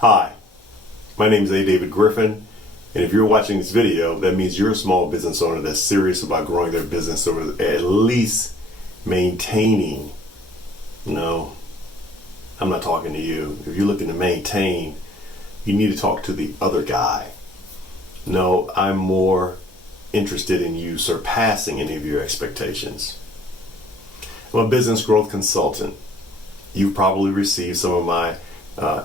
Hi, my name is A. David Griffin, and if you're watching this video, that means you're a small business owner that's serious about growing their business or at least maintaining. No, I'm not talking to you. If you're looking to maintain, you need to talk to the other guy. No, I'm more interested in you surpassing any of your expectations. I'm a business growth consultant. You've probably received some of my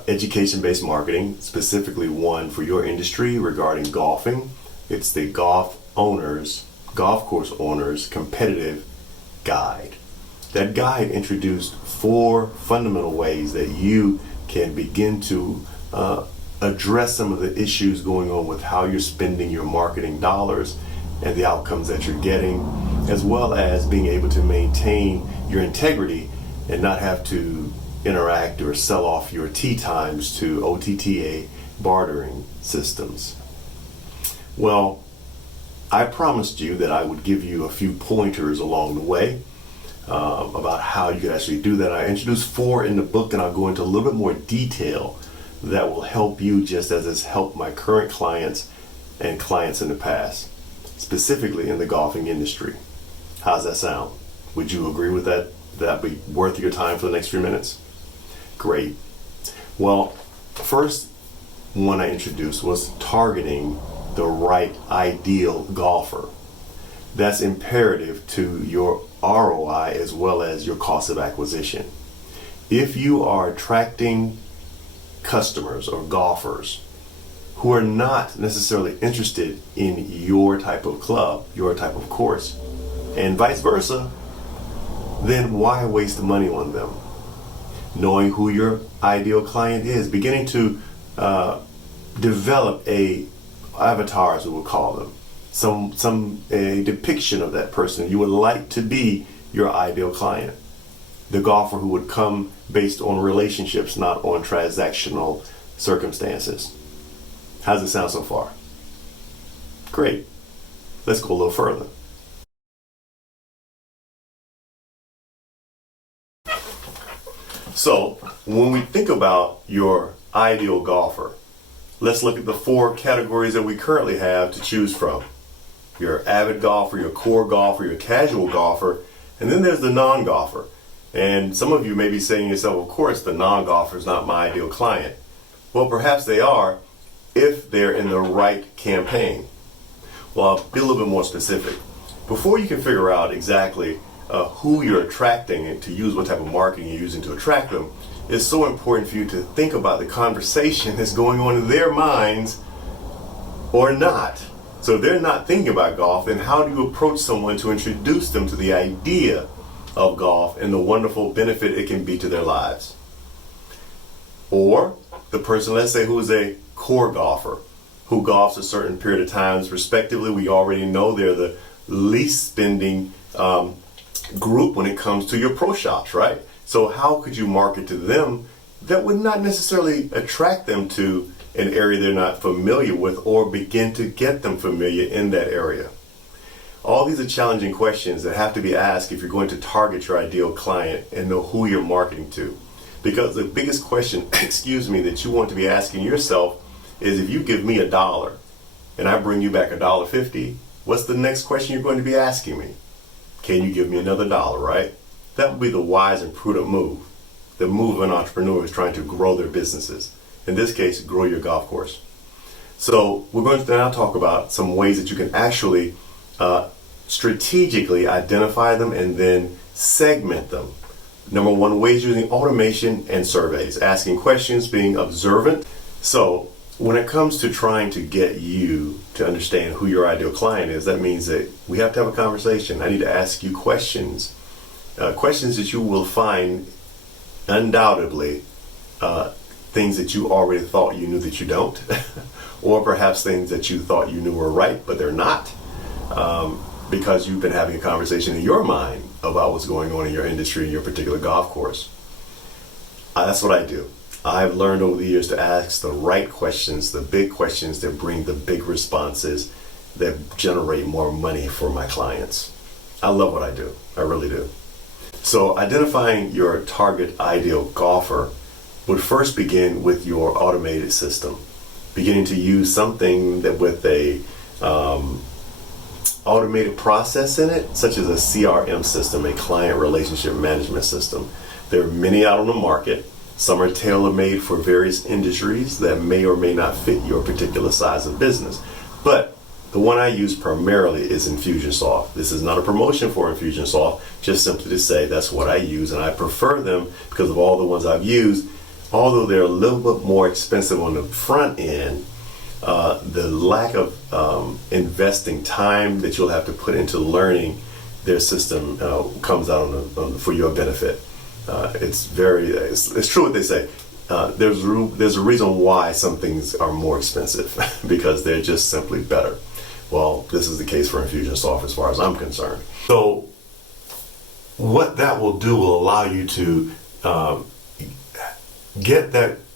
education-based marketing, specifically one for your industry regarding golfing. It's the golf course owners competitive guide. That guide introduced 4 fundamental ways that you can begin to address some of the issues going on with how you're spending your marketing dollars and the outcomes that you're getting, as well as being able to maintain your integrity and not have to interact or sell off your tee times to OTTA bartering systems. Well, I promised you that I would give you a few pointers along the way about how you could actually do that. I introduced 4 in the book, and I'll go into a little bit more detail that will help you just as it's helped my current clients and clients in the past, specifically in the golfing industry. How's that sound? Would you agree with that? That be worth your time for the next few minutes? Great. Well, first one I introduced was targeting the right ideal golfer. That's imperative to your ROI as well as your cost of acquisition. If you are attracting customers or golfers who are not necessarily interested in your type of club, your type of course, and vice versa, then why waste the money on them? Knowing who your ideal client is, beginning to develop a avatar, as we would call them, a depiction of that person you would like to be your ideal client. The golfer who would come based on relationships, not on transactional circumstances. How's it sound so far? Great. Let's go a little further. So, when we think about your ideal golfer, let's look at the 4 categories that we currently have to choose from. Your avid golfer, your core golfer, your casual golfer, and then there's the non-golfer. And some of you may be saying to yourself, of course, the non-golfer is not my ideal client. Well, perhaps they are if they're in the right campaign. Well, I'll be a little bit more specific. Before you can figure out exactly who you're attracting and to use what type of marketing you're using to attract them, it's so important for you to think about the conversation that's going on in their minds or not. So if they're not thinking about golf, then how do you approach someone to introduce them to the idea of golf and the wonderful benefit it can be to their lives? Or the person, let's say, who is a core golfer, who golfs a certain period of times respectively. We already know they're the least spending group when it comes to your pro shops, right? So how could you market to them that would not necessarily attract them to an area they're not familiar with or begin to get them familiar in that area? All these are challenging questions that have to be asked if you're going to target your ideal client and know who you're marketing to. Because the biggest question, that you want to be asking yourself is, if you give me $1 and I bring you back $1.50, what's the next question you're going to be asking me? Can you give me another $1, right? That would be the wise and prudent move. The move of an entrepreneur who's trying to grow their businesses. In this case, grow your golf course. So we're going to now talk about some ways that you can actually strategically identify them and then segment them. Number 1 way is using automation and surveys, asking questions, being observant. So when it comes to trying to get you to understand who your ideal client is, that means that we have to have a conversation. I need to ask you questions. Questions that you will find undoubtedly things that you already thought you knew that you don't, or perhaps things that you thought you knew were right, but they're not, because you've been having a conversation in your mind about what's going on in your industry, in your particular golf course. That's what I do. I've learned over the years to ask the right questions, the big questions that bring the big responses that generate more money for my clients. I love what I do. I really do. So identifying your target ideal golfer would first begin with your automated system, beginning to use something that with a automated process in it, such as a CRM system, a client relationship management system. There are many out on the market. Some are tailor-made for various industries that may or may not fit your particular size of business. But the one I use primarily is Infusionsoft. This is not a promotion for Infusionsoft, just simply to say that's what I use, and I prefer them because of all the ones I've used. Although they're a little bit more expensive on the front end, the lack of investing time that you'll have to put into learning their system comes out for your benefit. It's true what they say. There's a reason why some things are more expensive because they're just simply better. Well, this is the case for Infusionsoft as far as I'm concerned. So what that will do will allow you to get that